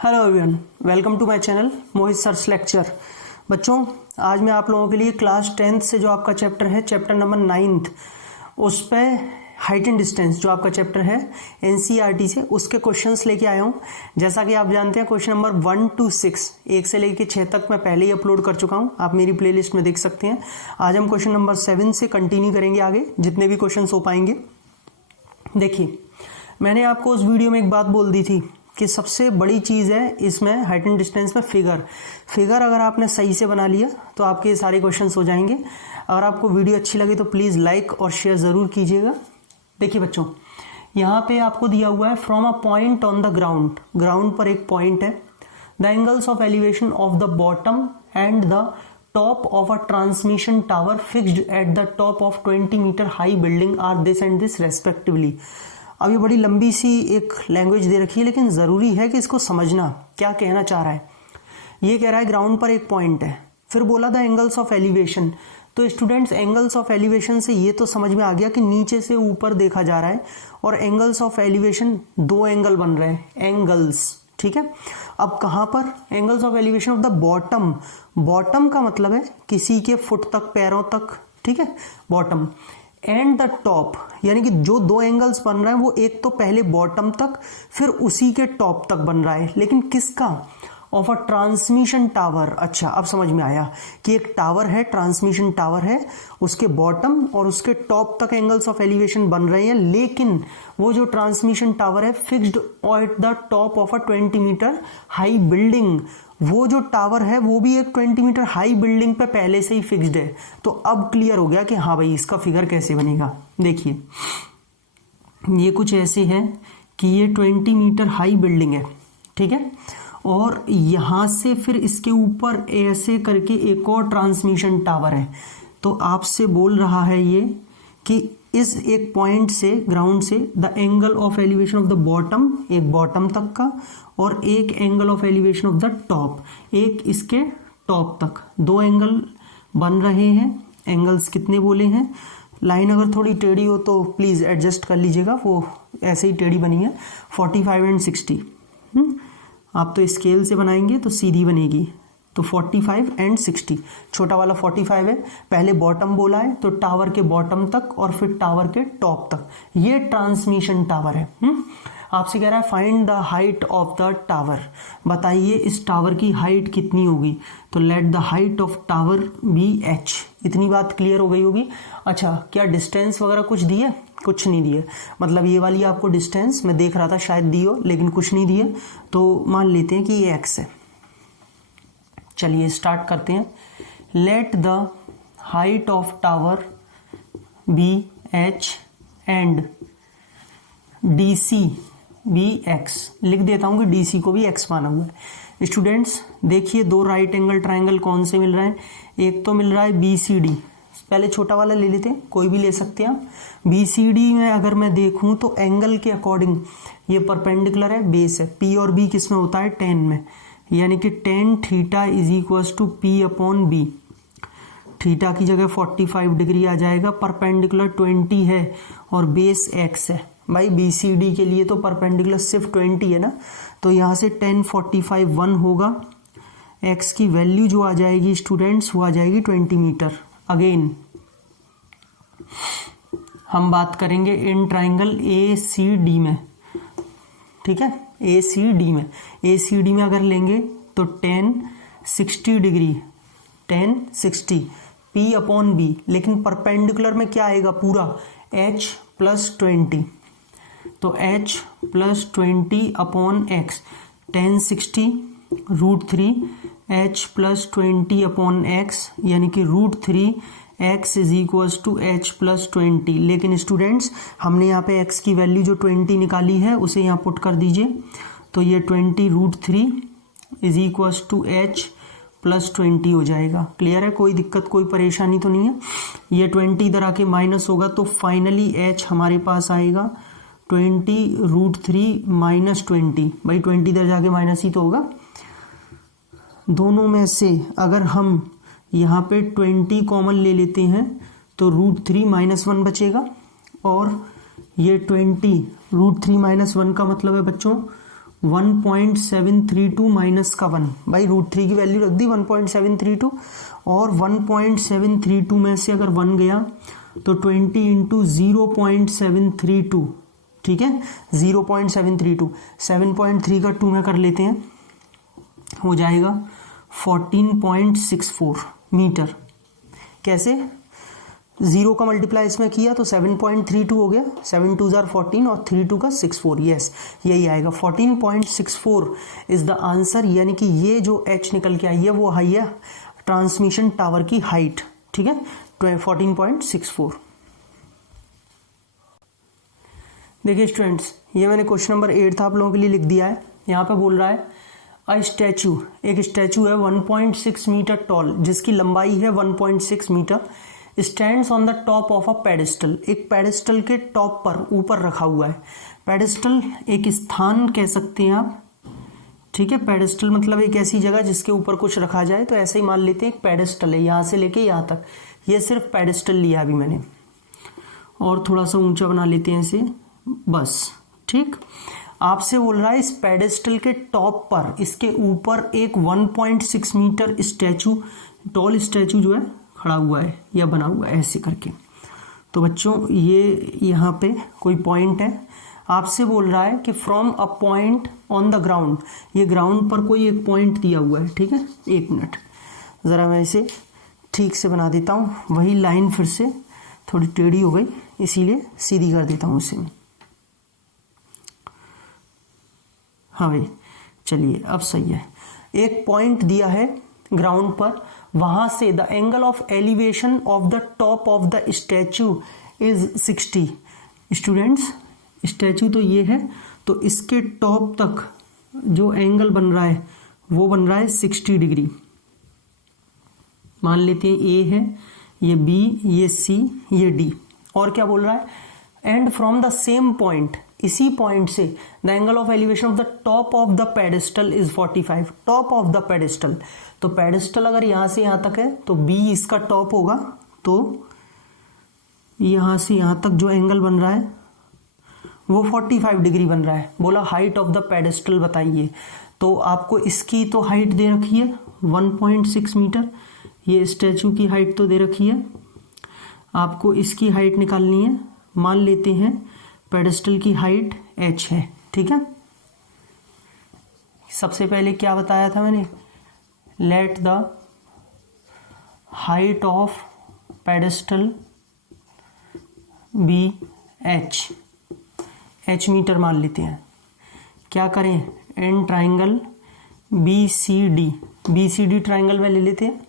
Hello everyone, welcome to my channel Mohit sir's lecture. बच्चों, आज मैं आप लोगों के लिए क्लास 10th से जो आपका चैप्टर है, चैप्टर नंबर 9th, उस पे हाइट एंड डिस्टेंस जो आपका चैप्टर है एनसीईआरटी से, उसके क्वेश्चंस लेके आया हूँ। जैसा कि आप जानते हैं, क्वेश्चन नंबर 1 to 6, 1 से लेके 6 तक मैं पहले ही अपलोड कर चुका हूँ, आप मेरी प्लेलिस्ट में देख सकते हैं। आज हम क्वेश्चन नंबर 7 से कंटिन्यू करेंगे आगे, जितने भी क्वेश्चन हो पाएंगे। देखिए, मैंने आपको उस वीडियो में एक बात बोल दी थी कि सबसे बड़ी चीज़ है इसमें हाइट एंड डिस्टेंस में फिगर अगर आपने सही से बना लिया तो आपके ये सारे क्वेश्चंस हो जाएंगे। अगर आपको वीडियो अच्छी लगी तो प्लीज़ लाइक और शेयर ज़रूर कीजिएगा। देखिए बच्चों, यहाँ पे आपको दिया हुआ है from a point on the ground पर एक पॉइंट है, the angles of elevation of the bottom and the top of a transmission tower fixed at the top of 20 metre high building are this and this respectively. अब ये बड़ी लंबी सी एक language दे रखी है, लेकिन ज़रूरी है कि इसको समझना क्या कहना चाह रहा है। ये कह रहा है ग्राउंड पर एक पॉइंट है, फिर बोला द एंगल्स ऑफ एलिवेशन। तो स्टूडेंट्स, एंगल्स ऑफ एलिवेशन से ये तो समझ में आ गया कि नीचे से ऊपर देखा जा रहा है, और एंगल्स ऑफ एलिवेशन दो एंगल बन रहे हैं, एंगल्स, ठीक है। अब कहाँ पर? Angles of elevation of the bottom. Bottom का मतलब है किसी के फुट तक, पैरों तक, ठीक है, बॉटम। एंड द टॉप, यानी कि जो दो एंगल्स बन रहे हैं वो एक तो पहले बॉटम तक, फिर उसी के टॉप तक बन रहा है, लेकिन किसका? Of a transmission tower. अच्छा, अब समझ में आया कि एक टावर है, ट्रांसमिशन टावर है, उसके बॉटम और उसके टॉप तक एंगल्स ऑफ एलिवेशन बन रहे हैं, लेकिन वो जो ट्रांसमिशन टावर है fixed at the top of a 20 metre high building. वो जो टावर है वो भी एक 20 मीटर हाई बिल्डिंग पे पहले से ही फिक्स्ड है। तो अब क्लियर हो गया कि हाँ भाई, इसका फिगर कैसे बनेगा। देखिए, ये कुछ ऐसे है कि ये 20 मीटर हाई बिल्डिंग है, ठीक है, और यहां से फिर इसके ऊपर ऐसे करके एक और ट्रांसमिशन टावर है। तो आपसे बोल रहा है ये कि इस एक पॉइंट से, ग्राउंड से, the angle of elevation of the bottom, एक बॉटम तक का, और एक angle of elevation of the top, एक इसके टॉप तक, दो एंगल बन रहे हैं। एंगल्स कितने बोले हैं? लाइन अगर थोड़ी टेढ़ी हो तो प्लीज़ एडजस्ट कर लीजिएगा, वो ऐसे ही टेढ़ी बनी है, 45 एंड 60। आप तो स्केल से बनाएंगे तो सीधी बनेगी, तो 45 एंड 60। छोटा वाला 45 है, पहले बॉटम बोला है तो टावर के बॉटम तक और फिर टावर के टॉप तक, ये ट्रांसमिशन टावर है। आपसे कह रहा है find the height of the tower, बताइए इस टावर की हाइट कितनी होगी। तो let the height of tower be h। इतनी बात क्लियर हो गई होगी। अच्छा, क्या डिस्टेंस वगैरह कुछ दिए? कुछ नहीं दिए, मतलब ये वाली आपको डिस्टेंस मैं देख रहा था शायद दी हो, लेकिन कुछ नहीं दिए, तो मान लेते हैं कि ये x है। चलिए स्टार्ट करते हैं। Let the height of tower be h and DC भी x। लिख देता हूं कि DC को भी x माना हुआ है। स्टूडेंट्स देखिए, दो राइट एंगल ट्राइंगल कौन से मिल रहे हैं? एक तो मिल रहा है BCD, पहले छोटा वाला ले लेते हैं, कोई भी ले सकते हैं आप। BCD में अगर मैं देखूं तो एंगल के अकॉर्डिंग ये परपेंडिकुलर है, बेस है। P और B किस में होता है? tan में, यानी कि tan theta is equals to P upon B। Theta की जगह 45 डिग्री आ जाएगा, परपेंडिकुलर 20 है और बेस x है। भाई BCD के लिए तो परपेंडिकुलर सिर्फ 20 है ना, तो यहाँ से 10 45 1 होगा। x की वैल्यू जो आ जाएगी स्टूडेंट्स, वो आ जाएगी 20 मीटर। अगेन हम बात करेंगे इन ट्राइंगल ACD में, ठीक है, ACD में अगर लेंगे तो 10 60 डिग्री, 10 60 P अपॉन B, लेकिन परपेंडिकुलर में क्या आएगा? पूरा h प्लस 20, तो h plus 20 upon x, 10 60 √3 h plus 20 upon x, यानी कि √3 x is equals to h plus 20। लेकिन स्टूडेंट्स, हमने यहाँ पे x की वैल्यू जो 20 निकाली है उसे यहाँ पुट कर दीजिए, तो ये 20 √3 is equals to h plus 20 हो जाएगा। क्लियर है? कोई दिक्कत, कोई परेशानी तो नहीं है। ये 20 इधर आके माइनस होगा, तो फाइनली h हमारे पास आएगा 20 √3 माइनस 20। भाई 20 इधर जाके माइनस ही तो होगा। दोनों में से अगर हम यहाँ पे 20 कॉमन ले लेते हैं तो √3 माइनस 1 बचेगा, और ये 20 √3 माइनस 1 का मतलब है बच्चों 1.732 माइनस का 1, भाई √3 की वैल्यू रख दी 1.732, और 1.732 में से अगर 1 गया तो 20 इंटू 0.732, ठीक है, 0.732, 7.3 का 2 में कर लेते हैं, हो जाएगा 14.64 मीटर। कैसे? 0 का मल्टीप्लाई इसमें किया तो 7.32 हो गया, 7 2 जार 14 और 3 2 का 64, यस यही आएगा 14.64 इज द आंसर। यानी कि ये जो h निकल के आई है वो आई है ट्रांसमिशन टावर की हाइट, ठीक है, 14.64। देखिए स्टूडेंट्स, ये मैंने क्वेश्चन नंबर 8 आप लोगों के लिए लिख दिया है। यहाँ पे बोल रहा है अ स्टैचू, एक स्टैचू है 1.6 मीटर टॉल, जिसकी लंबाई है 1.6 metre, stands on the top of a pedestal, एक पेडिस्टल के टॉप पर, ऊपर रखा हुआ है। पेडिस्टल एक स्थान कह सकते हैं आप, ठीक है, पेडिस्टल मतलब एक ऐसी जगह जिसके ऊपर कुछ रखा जाए, तो ऐसे ही मान लेते हैं एक पेडिस्टल है, यहाँ से लेके यहाँ तक, ये सिर्फ पेडिस्टल लिया अभी मैंने, और थोड़ा सा ऊंचा बना लेते हैं इसे, बस ठीक। आपसे बोल रहा है इस पेडिस्टल के टॉप पर, इसके ऊपर एक 1.6 मीटर स्टैचू, टॉल स्टैचू जो है खड़ा हुआ है या बना हुआ है ऐसे करके। तो बच्चों ये यहाँ पे कोई पॉइंट है, आपसे बोल रहा है कि from a point on the ground, ये ग्राउंड पर कोई एक पॉइंट दिया हुआ है, ठीक है। एक मिनट ज़रा मैं इसे ठीक से बना देता हूँ, वही लाइन फिर से थोड़ी टेढ़ी हो गई इसीलिए सीधी कर देता हूँ इसे। हाँ भाई चलिए अब सही है। एक पॉइंट दिया है ग्राउंड पर, वहां से the angle of elevation of the top of the statue is 60। Students statue तो ये है, तो इसके टॉप तक जो एंगल बन रहा है वो बन रहा है 60 डिग्री। मान लेते हैं ए है, ये बी, ये सी, ये डी, और क्या बोल रहा है, and from the same point, इसी पॉइंट से the angle of elevation of the top of the pedestal is 45। Top of the pedestal, तो पेडिस्टल अगर यहां से यहां तक है तो बी इसका टॉप होगा, तो यहां से यहां तक जो एंगल बन रहा है वो 45 डिग्री बन रहा है। बोला हाइट ऑफ द पेडिस्टल बताइए, तो आपको इसकी तो हाइट दे रखी है 1.6 मीटर, ये स्टैचू की हाइट तो दे रखी है, आपको इसकी हाइट निकालनी है। मान लेते हैं पेडिस्टल की हाइट h है, ठीक है। सबसे पहले क्या बताया था मैंने, let the height of pedestal be h metre मान लेते हैं। क्या करें, इन ट्राइंगल BCD ट्राइंगल में ले लेते हैं,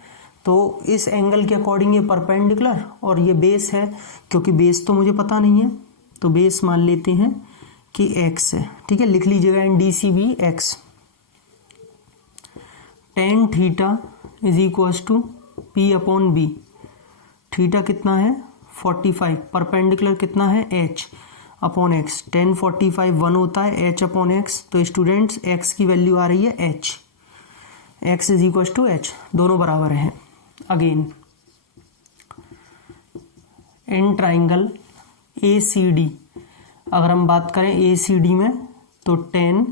तो इस एंगल के अकॉर्डिंग ये परपेंडिकुलर और ये बेस है, क्योंकि बेस तो मुझे पता नहीं है तो बेस मान लेते हैं कि x है, ठीक है, लिख लीजिएगा NDCB x। tan theta is equals to P upon B, theta कितना है 45, परपेंडिकुलर कितना है h अपॉन x, tan 45 1 होता है h अपॉन x, तो स्टूडेंट्स x की वैल्यू आ रही है h, x is equals to h, दोनों बराबर हैं। अगेन इन ट्राइंगल ACD, अगर हम बात करें ACD में तो tan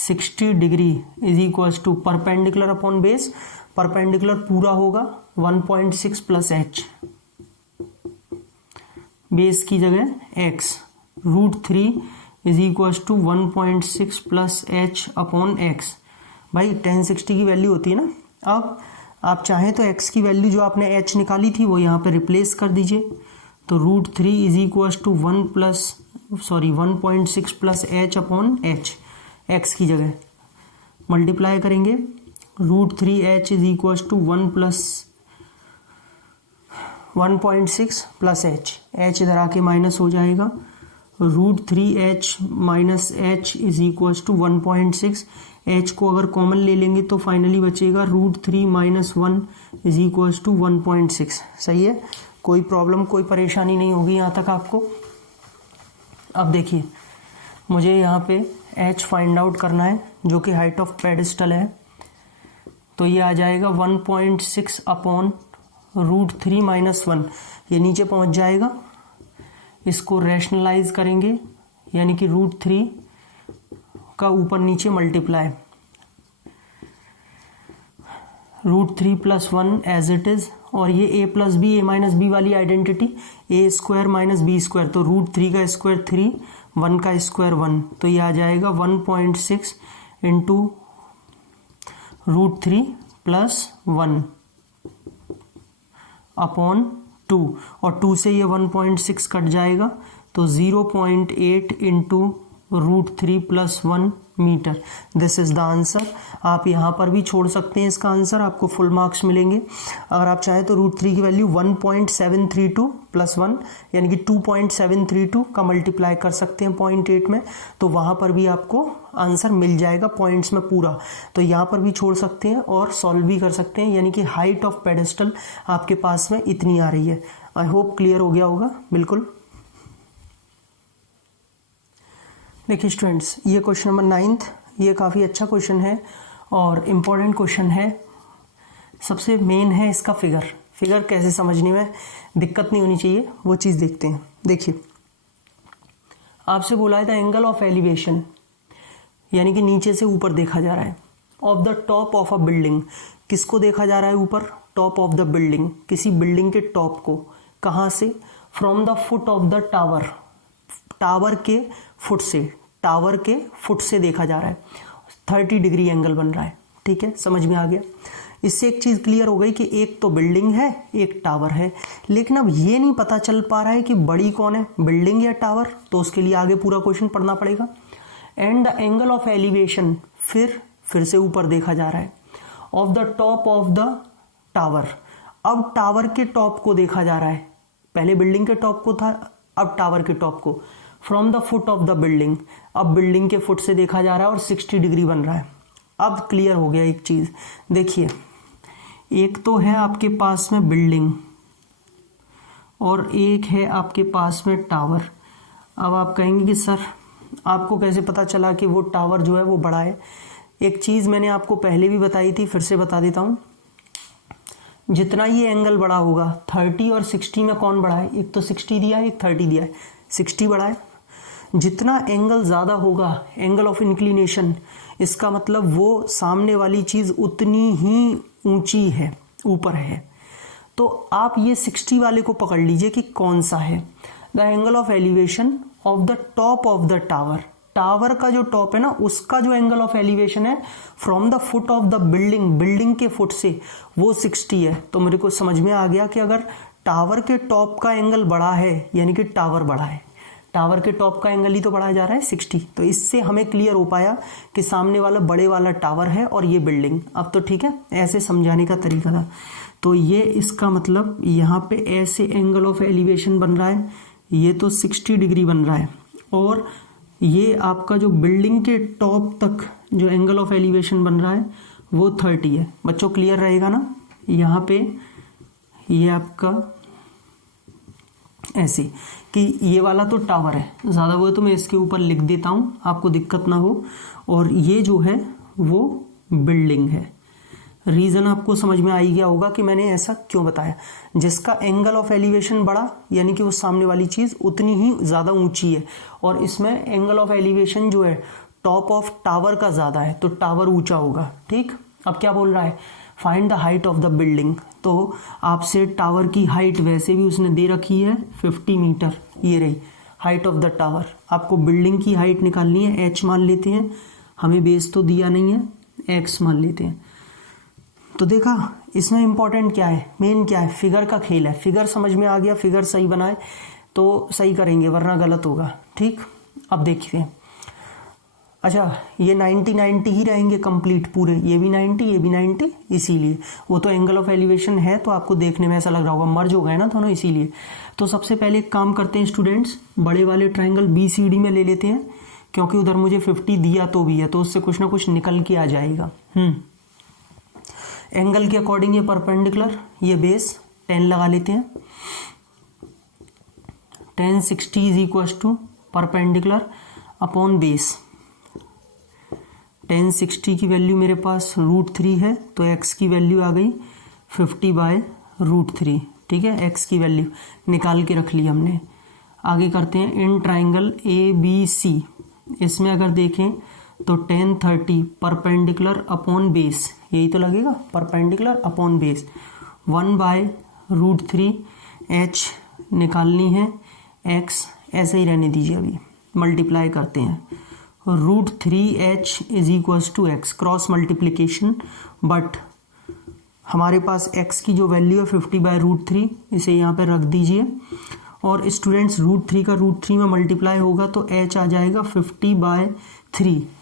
60 degree is equals to perpendicular upon base, perpendicular पूरा होगा 1.6 प्लस h, बेस की जगह x, √3 is equals to 1.6 plus h upon x। भाई tan 60 की वैल्यू होती है ना। अब आप चाहें तो x की वैल्यू जो आपने h निकाली थी वो यहाँ पे रिप्लेस कर दीजिए, तो √3 is equals to 1.6 plus h upon h, x की जगह मल्टीप्लाई करेंगे, √3h is equals to 1.6 plus h इधर आके माइनस हो जाएगा, √3h minus h is equals to 1.6, h को अगर कॉमन ले लेंगे तो फाइनली बचेगा √3 माइनस 1 इज इक्वल्स टू 1.6। सही है, कोई प्रॉब्लम कोई परेशानी नहीं होगी यहाँ तक आपको। अब देखिए मुझे यहाँ पे h फाइंड आउट करना है जो कि हाइट ऑफ पेडिस्टल है, तो ये आ जाएगा 1.6 अपॉन √3 माइनस 1, ये नीचे पहुँच जाएगा, इसको रैशनलाइज करेंगे यानी कि √3 का ऊपर नीचे मल्टीप्लाई, √3 + 1 एज इट इज, और ये a + b a - b वाली आइडेंटिटी, a² - b², तो √3 का स्क्वायर 3, 1 का स्क्वायर 1, तो ये आ जाएगा 1.6 इंटू √3 + 1 अपॉन 2, और 2 से ये 1.6 कट जाएगा, तो 0.8 इंटू √3 + 1 मीटर। This is the answer. आप यहाँ पर भी छोड़ सकते हैं इसका आंसर, आपको फुल मार्क्स मिलेंगे। अगर आप चाहें तो √3 की वैल्यू 1.732 + 1 यानी कि 2.732 का मल्टीप्लाई कर सकते हैं 0.8 में, तो वहाँ पर भी आपको आंसर मिल जाएगा पॉइंट्स में पूरा। तो यहाँ पर भी छोड़ सकते हैं और सॉल्व भी कर सकते हैं, यानी कि हाइट ऑफ पेडेस्टल आपके पास में इतनी आ रही है। आई होप क्लियर हो गया होगा। बिल्कुल। देखिए स्टूडेंट्स, ये क्वेश्चन नंबर 9th, ये काफ़ी अच्छा क्वेश्चन है और इम्पोर्टेंट क्वेश्चन है। सबसे मेन है इसका फिगर कैसे समझने में दिक्कत नहीं होनी चाहिए, वो चीज़ देखते हैं। देखिए, आपसे बोला है द एंगल ऑफ एलिवेशन, यानी कि नीचे से ऊपर देखा जा रहा है, of the top of a building. किसको देखा जा रहा है ऊपर? टॉप ऑफ द बिल्डिंग, किसी बिल्डिंग के टॉप को। कहाँ से? From the foot of the tower, tower के फुट से, टावर के फुट से देखा जा रहा है। 30 डिग्री एंगल बन रहा है। ठीक है, समझ में आ गया। इससे एक चीज़ क्लियर हो गई कि एक तो बिल्डिंग है, एक टावर है, लेकिन अब ये नहीं पता चल पा रहा है कि बड़ी कौन है, बिल्डिंग या टावर। तो उसके लिए आगे पूरा क्वेश्चन पढ़ना पड़ेगा। And the angle of elevation, फिर से ऊपर देखा जा रहा है, of the top of the tower. अब टावर के टॉप को देखा जा रहा है, पहले बिल्डिंग के टॉप को था, अब टावर के टॉप को। From the foot of the building, अब बिल्डिंग के फुट से देखा जा रहा है और 60 डिग्री बन रहा है। अब क्लियर हो गया एक चीज़। देखिए, एक तो है आपके पास में बिल्डिंग और एक है आपके पास में टावर। अब आप कहेंगे कि सर आपको कैसे पता चला कि वो टावर जो है वो बड़ा है? एक चीज़ मैंने आपको पहले भी बताई थी, फिर से बता देता हूँ। जितना ये एंगल बड़ा होगा, 30 और 60 में कौन बड़ा है? एक तो 60 दिया है, एक 30 दिया है, 60 बड़ा है। जितना एंगल ज़्यादा होगा, एंगल ऑफ इंक्लिनेशन, इसका मतलब वो सामने वाली चीज़ उतनी ही ऊंची है, ऊपर है। तो आप ये 60 वाले को पकड़ लीजिए कि कौन सा है। The angle of elevation of the top of the tower, tower का जो टॉप है ना, उसका जो एंगल ऑफ एलिवेशन है from the foot of the building, building के फुट से, वो 60 है। तो मेरे को समझ में आ गया कि अगर टावर के टॉप का एंगल बड़ा है यानी कि टावर बड़ा है। टावर के टॉप का एंगल ही तो बढ़ाया जा रहा है 60। तो इससे हमें क्लियर हो पाया कि सामने वाला बड़े वाला टावर है और ये बिल्डिंग। अब तो ठीक है, ऐसे समझाने का तरीका था। तो ये इसका मतलब यहाँ पे ऐसे एंगल ऑफ एलिवेशन बन रहा है, ये तो 60 डिग्री बन रहा है, और ये आपका जो बिल्डिंग के टॉप तक जो एंगल ऑफ एलिवेशन बन रहा है वो 30 है। बच्चों क्लियर रहेगा ना? यहाँ पे ये आपका ऐसे कि ये वाला तो टावर है, ज़्यादा वो तो मैं इसके ऊपर लिख देता हूँ, आपको दिक्कत ना हो। और ये जो है वो बिल्डिंग है। रीज़न आपको समझ में आ ही गया होगा कि मैंने ऐसा क्यों बताया। जिसका एंगल ऑफ एलिवेशन बड़ा, यानी कि वो सामने वाली चीज़ उतनी ही ज़्यादा ऊंची है, और इसमें एंगल ऑफ एलिवेशन जो है टॉप ऑफ टावर का ज़्यादा है, तो टावर ऊंचा होगा। ठीक, अब क्या बोल रहा है? Find the height of the building. तो आपसे टावर की हाइट वैसे भी उसने दे रखी है 50 मीटर, ये रही हाइट ऑफ द टावर। आपको बिल्डिंग की हाइट निकालनी है, h मान लेते हैं, हमें बेस तो दिया नहीं है, x मान लेते हैं। तो देखा, इसमें इंपॉर्टेंट क्या है, मेन क्या है? फिगर का खेल है। फिगर समझ में आ गया, फिगर सही बनाए तो सही करेंगे, वरना गलत होगा। ठीक, अब देखिए, अच्छा ये 90 ही रहेंगे कंप्लीट पूरे, ये भी 90, ये भी 90, इसीलिए वो तो एंगल ऑफ एलिवेशन है, तो आपको देखने में ऐसा लग रहा होगा मर्ज हो गए ना दोनों, इसीलिए। तो सबसे पहले एक काम करते हैं स्टूडेंट्स, बड़े वाले ट्रायंगल BCD में ले लेते हैं, क्योंकि उधर मुझे 50 दिया तो भी है, तो उससे कुछ ना कुछ निकल के आ जाएगा। एंगल के अकॉर्डिंग ये परपेंडिकुलर, ये बेस 10 लगा लेते हैं। 10 60 is equal to perpendicular upon base. 10 60 की वैल्यू मेरे पास √3 है, तो x की वैल्यू आ गई 50/√3। ठीक है, x की वैल्यू निकाल के रख ली हमने। आगे करते हैं इन ट्राइंगल ABC। इसमें अगर देखें तो टेन 30 परपेंडिकुलर अपॉन बेस, यही तो लगेगा, परपेंडिकुलर अपॉन बेस 1/√3 h निकालनी है, x ऐसे ही रहने दीजिए, अभी मल्टीप्लाई करते हैं। √3h is equals to x, cross multiplication, but हमारे पास x की जो वैल्यू है 50/√3, इसे यहाँ पे रख दीजिए। और स्टूडेंट्स √3 का √3 में मल्टीप्लाई होगा तो h आ जाएगा 50/3,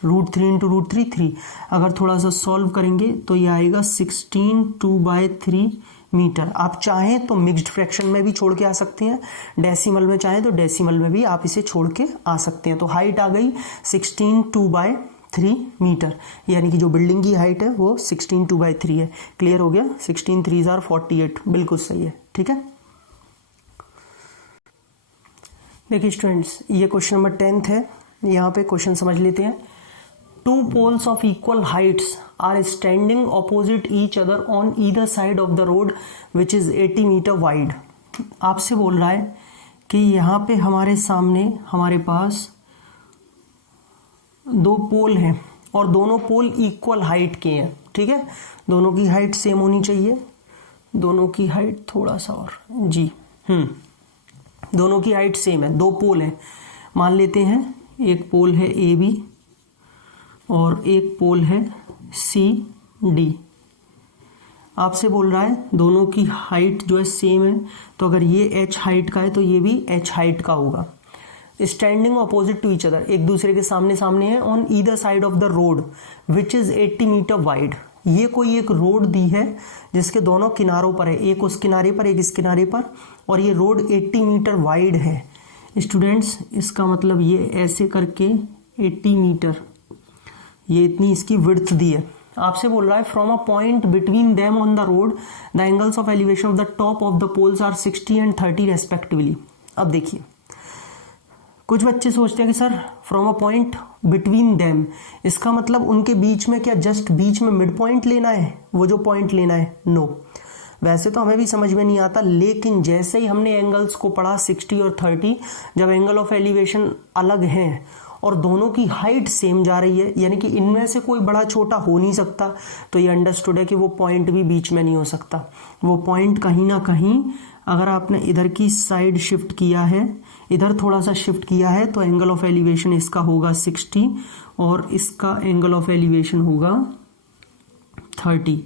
√3 इंटू √3 3। अगर थोड़ा सा सॉल्व करेंगे तो ये आएगा 16 2/3 मीटर। आप चाहें तो मिक्स्ड फ्रैक्शन में भी छोड़ के आ सकते हैं, डेसिमल में चाहें तो डेसिमल में भी आप इसे छोड़ के आ सकते हैं। तो हाइट आ गई 16 2/3 मीटर, यानी कि जो बिल्डिंग की हाइट है वो 16 2/3 है। क्लियर हो गया? 16 3 = 48, बिल्कुल सही है। ठीक है, देखिए स्टूडेंट्स, ये क्वेश्चन नंबर 10 है। यहाँ पे क्वेश्चन समझ लेते हैं। Two poles of equal heights are standing opposite each other on either side of the road which is 80 metre wide। आपसे बोल रहा है कि यहाँ पे हमारे सामने हमारे पास दो पोल हैं और दोनों पोल इक्वल हाइट के हैं। ठीक है, दोनों की हाइट सेम होनी चाहिए, दोनों की हाइट थोड़ा सा और जी दोनों की हाइट सेम है, दो पोल हैं। मान लेते हैं एक पोल है AB और एक पोल है CD। आपसे बोल रहा है दोनों की हाइट जो है सेम है, तो अगर ये h हाइट का है तो ये भी h हाइट का होगा। Standing opposite to each other, एक दूसरे के सामने सामने है, on either side of the road which is 80 metre wide. ये कोई एक रोड दी है जिसके दोनों किनारों पर है, एक उस किनारे पर एक इस किनारे पर, और ये रोड 80 मीटर वाइड है। स्टूडेंट्स, इसका मतलब ये ऐसे करके 80 मीटर, ये इतनी इसकी विड्थ दी है। आपसे बोल रहा है from a point between them on the road the angles of elevation of the top of the poles are 60 and 30 respectively. अब देखिए, कुछ बच्चे सोचते हैं कि sir from a point between them, इसका मतलब उनके बीच में, क्या जस्ट बीच में मिड पॉइंट लेना है, वो जो पॉइंट लेना है? नो, वैसे तो हमें भी समझ में नहीं आता, लेकिन जैसे ही हमने एंगल्स को पढ़ा 60 और 30, जब एंगल ऑफ एलिवेशन अलग हैं और दोनों की हाइट सेम जा रही है, यानी कि इनमें से कोई बड़ा छोटा हो नहीं सकता, तो ये अंडरस्टूड है कि वो पॉइंट भी बीच में नहीं हो सकता। वो पॉइंट कहीं ना कहीं, अगर आपने इधर की साइड शिफ्ट किया है, इधर थोड़ा सा शिफ्ट किया है, तो एंगल ऑफ एलिवेशन इसका होगा 60 और इसका एंगल ऑफ एलिवेशन होगा 30।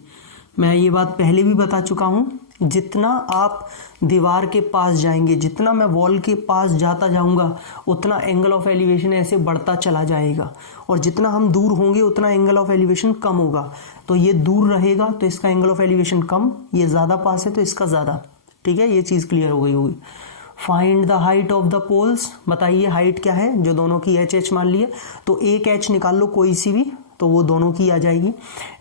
मैं ये बात पहले भी बता चुका हूँ, जितना आप दीवार के पास जाएंगे, जितना मैं वॉल के पास जाता जाऊंगा, उतना एंगल ऑफ एलिवेशन ऐसे बढ़ता चला जाएगा, और जितना हम दूर होंगे उतना एंगल ऑफ एलिवेशन कम होगा। तो ये दूर रहेगा तो इसका एंगल ऑफ एलिवेशन कम, ये ज़्यादा पास है तो इसका ज़्यादा। ठीक है, ये चीज़ क्लियर हो गई होगी। Find the height of the poles, बताइए हाइट क्या है, जो दोनों की h मान लिए, तो एक h निकाल लो कोई सी भी, तो वो दोनों की आ जाएगी।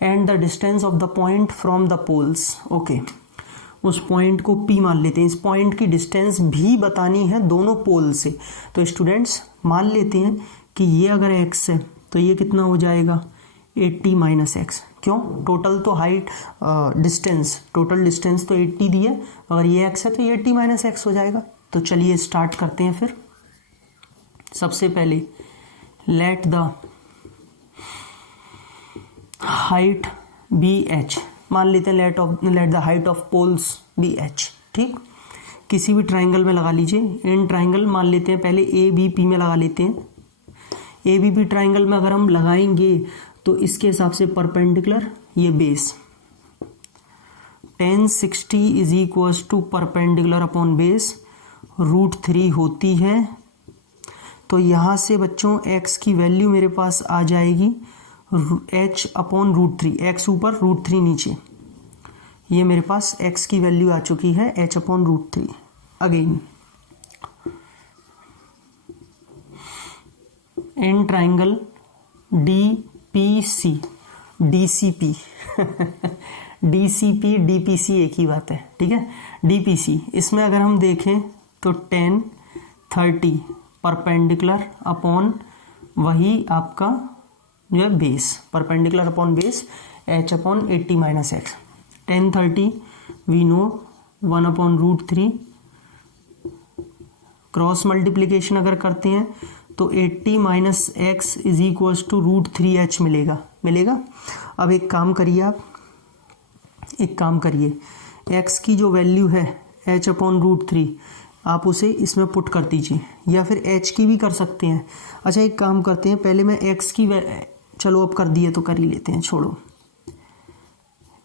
And the distance of the point from the poles, okay, उस पॉइंट को P मान लेते हैं। इस पॉइंट की डिस्टेंस भी बतानी है दोनों पोल से। तो स्टूडेंट्स मान लेते हैं कि ये अगर x है तो ये कितना हो जाएगा 80 - x। क्यों? टोटल तो हाइट डिस्टेंस, टोटल डिस्टेंस तो 80 दी है, अगर ये x है तो ये 80 - x हो जाएगा। तो चलिए स्टार्ट करते हैं फिर। सबसे पहले let the height be h, मान लेते हैं let the height of poles be h। ठीक, किसी भी ट्राइंगल में लगा लीजिए। इन ट्राइंगल मान लेते हैं, पहले ABP में लगा लेते हैं। ABP ट्राइंगल में अगर हम लगाएंगे तो इसके हिसाब से परपेंडिकुलर, ये base 10 60 is equals to perpendicular upon base √3 होती है। तो यहाँ से बच्चों x की वैल्यू मेरे पास आ जाएगी h अपॉन √3, x ऊपर √3 नीचे, ये मेरे पास x की वैल्यू आ चुकी है h upon √3। Again in triangle DPC DCP DCP DPC एक ही बात है। ठीक है, DPC, इसमें अगर हम देखें तो 10 30 परपेंडिकुलर अपॉन वही आपका जो है base, perpendicular upon base h upon 80 - x। 10 30 we know 1 upon √3, cross multiplication अगर करते हैं तो 80 minus x is equals to √3h मिलेगा। अब एक काम करिए, x की जो वैल्यू है h/√3 आप उसे इसमें पुट कर दीजिए, या फिर h की भी कर सकते हैं। अच्छा एक काम करते हैं, पहले मैं x की चलो अब कर दिए तो कर ही लेते हैं, छोड़ो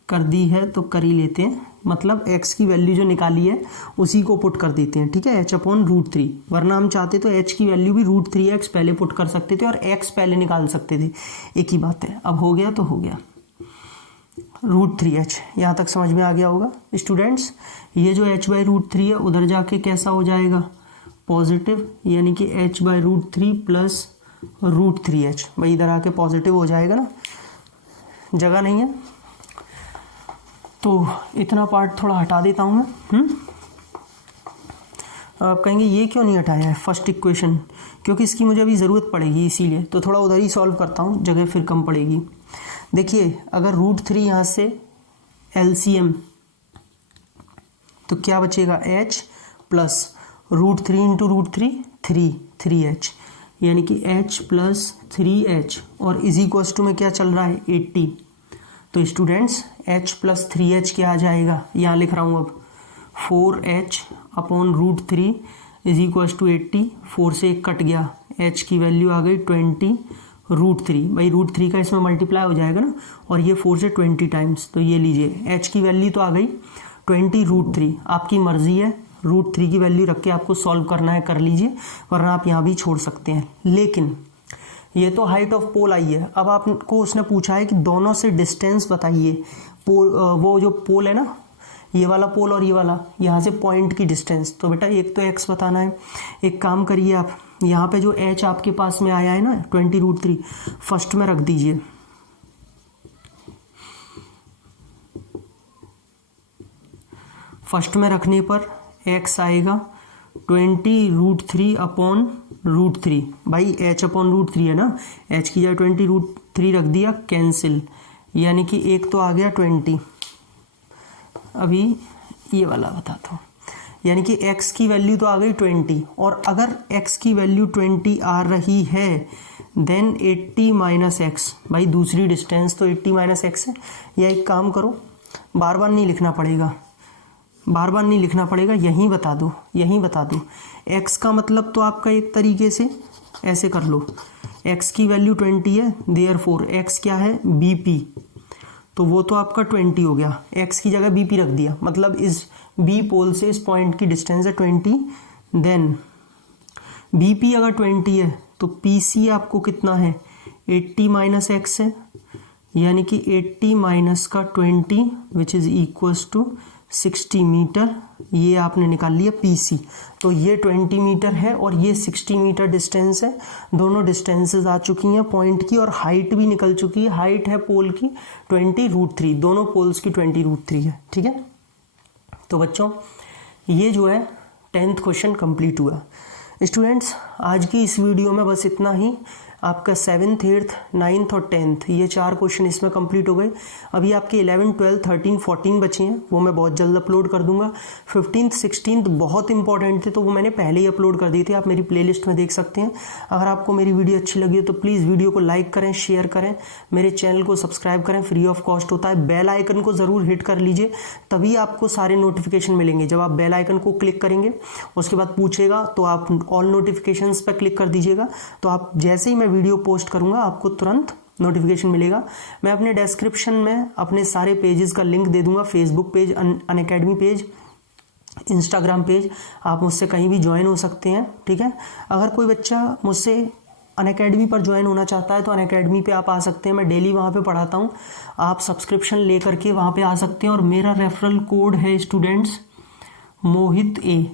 कर दी है तो कर ही लेते हैं, मतलब x की वैल्यू जो निकाली है उसी को पुट कर देते हैं, ठीक है, h/√3। वरना हम चाहते तो h की वैल्यू भी √3x पहले पुट कर सकते थे और x पहले निकाल सकते थे, एक ही बात है। अब हो गया तो हो गया, √3h। यहाँ तक समझ में आ गया होगा स्टूडेंट्स। ये जो h/√3 है उधर जाके कैसा हो जाएगा, पॉजिटिव, यानी कि h/√3 प्लस √3h। भाई इधर आके पॉजिटिव हो जाएगा ना, जगह नहीं है तो इतना पार्ट थोड़ा हटा देता हूँ मैं। आप कहेंगे ये क्यों नहीं हटाया है फर्स्ट इक्वेशन, क्योंकि इसकी मुझे अभी ज़रूरत पड़ेगी इसीलिए, तो थोड़ा उधर ही सॉल्व करता हूँ, जगह फिर कम पड़ेगी। देखिए अगर √3 यहाँ से LCM तो क्या बचेगा, h प्लस √3 इंटू √3 3h, यानी कि h प्लस 3h और इज इक्वल्स टू में क्या चल रहा है 80। तो स्टूडेंट्स h प्लस 3h क्या आ जाएगा, यहाँ लिख रहा हूँ अब 4h/√3 इज इक्वल्स टू 80। 4 से 1 कट गया, h की वैल्यू आ गई 20√3। भाई √3 का इसमें मल्टीप्लाई हो जाएगा ना, और ये 4 से 20 टाइम्स, तो ये लीजिए h की वैल्यू तो आ गई 20√3। आपकी मर्जी है, √3 की वैल्यू रख के आपको सॉल्व करना है कर लीजिए, वरना आप यहाँ भी छोड़ सकते हैं। लेकिन ये तो हाइट ऑफ पोल आई है। अब आपको उसने पूछा है कि दोनों से डिस्टेंस बताइए, पोल वो जो पोल है ना, ये वाला पोल और ये वाला, यहाँ से पॉइंट की डिस्टेंस। तो बेटा एक तो x बताना है। एक काम करिए आप, यहाँ पे जो h आपके पास में आया है ना 20√3 फर्स्ट में रख दीजिए, फर्स्ट में रखने पर x आएगा 20√3/√3। भाई h/√3 है ना, h की जगह 20√3 रख दिया, कैंसिल, यानी कि एक तो आ गया 20। अभी ये वाला बताता हूँ, यानी कि x की वैल्यू तो आ गई 20, और अगर x की वैल्यू 20 आ रही है देन 80 माइनस एक्स। भाई दूसरी डिस्टेंस तो 80 माइनस एक्स है। या एक काम करो, बार बार नहीं लिखना पड़ेगा, यहीं बता दो। x का मतलब तो आपका एक तरीके से ऐसे कर लो, x की वैल्यू 20 है, देयरफॉर x क्या है BP, तो वो तो आपका 20 हो गया, x की जगह BP रख दिया, मतलब इस B पोल से इस पॉइंट की डिस्टेंस है 20। देन BP अगर 20 है तो PC आपको कितना है 80 माइनस एक्स है, यानी कि 80 माइनस का 20 which is equals to 60 metre. ये आपने निकाल लिया PC। तो ये 20 मीटर है और ये 60 मीटर डिस्टेंस है। दोनों डिस्टेंसेस आ चुकी हैं पॉइंट की, और हाइट भी निकल चुकी है। हाइट है पोल की 20√3, दोनों पोल्स की 20√3 है, ठीक है। तो बच्चों ये जो है 10th क्वेश्चन कंप्लीट हुआ। स्टूडेंट्स आज की इस वीडियो में बस इतना ही। आपका 7th 8th 9th और 10th ये 4 क्वेश्चन इसमें कंप्लीट हो गए। अभी आपके 11 12 13 14 बचे हैं, वो मैं बहुत जल्द अपलोड कर दूंगा। 15th 16th बहुत इंपॉर्टेंट थे, तो वो मैंने पहले ही अपलोड कर दी थी, आप मेरी प्लेलिस्ट में देख सकते हैं। अगर आपको मेरी वीडियो अच्छी लगी हो तो प्लीज़ वीडियो को लाइक करें, शेयर करें, मेरे चैनल को सब्सक्राइब करें, फ्री ऑफ कॉस्ट होता है। बेल आइकन को ज़रूर हिट कर लीजिए, तभी आपको सारे नोटिफिकेशन मिलेंगे। जब आप बेल आइकन को क्लिक करेंगे उसके बाद पूछेगा तो आप ऑल नोटिफिकेशंस पर क्लिक कर दीजिएगा, तो आप जैसे ही मैं वीडियो पोस्ट करूंगा आपको तुरंत नोटिफिकेशन मिलेगा। मैं अपने डिस्क्रिप्शन में अपने सारे पेजेस का लिंक दे दूंगा, Facebook page, Unacademy page, Instagram page, आप मुझसे कहीं भी ज्वाइन हो सकते हैं, ठीक है। अगर कोई बच्चा मुझसे अनअकैडमी पर ज्वाइन होना चाहता है तो अनअकैडमी पे आप आ सकते हैं, मैं डेली वहाँ पे पढ़ाता हूँ। आप सब्सक्रिप्शन ले करके वहाँ पे आ सकते हैं, और मेरा रेफरल कोड है स्टूडेंट्स मोहित A,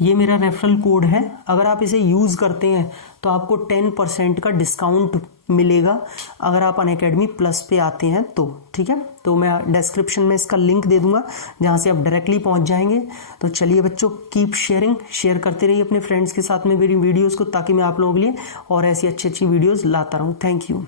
ये मेरा रेफरल कोड है। अगर आप इसे यूज़ करते हैं तो आपको 10% का डिस्काउंट मिलेगा अगर आप अनअकैडमी प्लस पे आते हैं तो, ठीक है। तो मैं डिस्क्रिप्शन में इसका लिंक दे दूंगा जहाँ से आप डायरेक्टली पहुँच जाएंगे। तो चलिए बच्चों, कीप शेयरिंग, शेयर करते रहिए अपने फ्रेंड्स के साथ में मेरी वीडियोज़ को, ताकि मैं आप लोगों के लिए और ऐसी अच्छी वीडियोज़ लाता रहूँ। Thank you.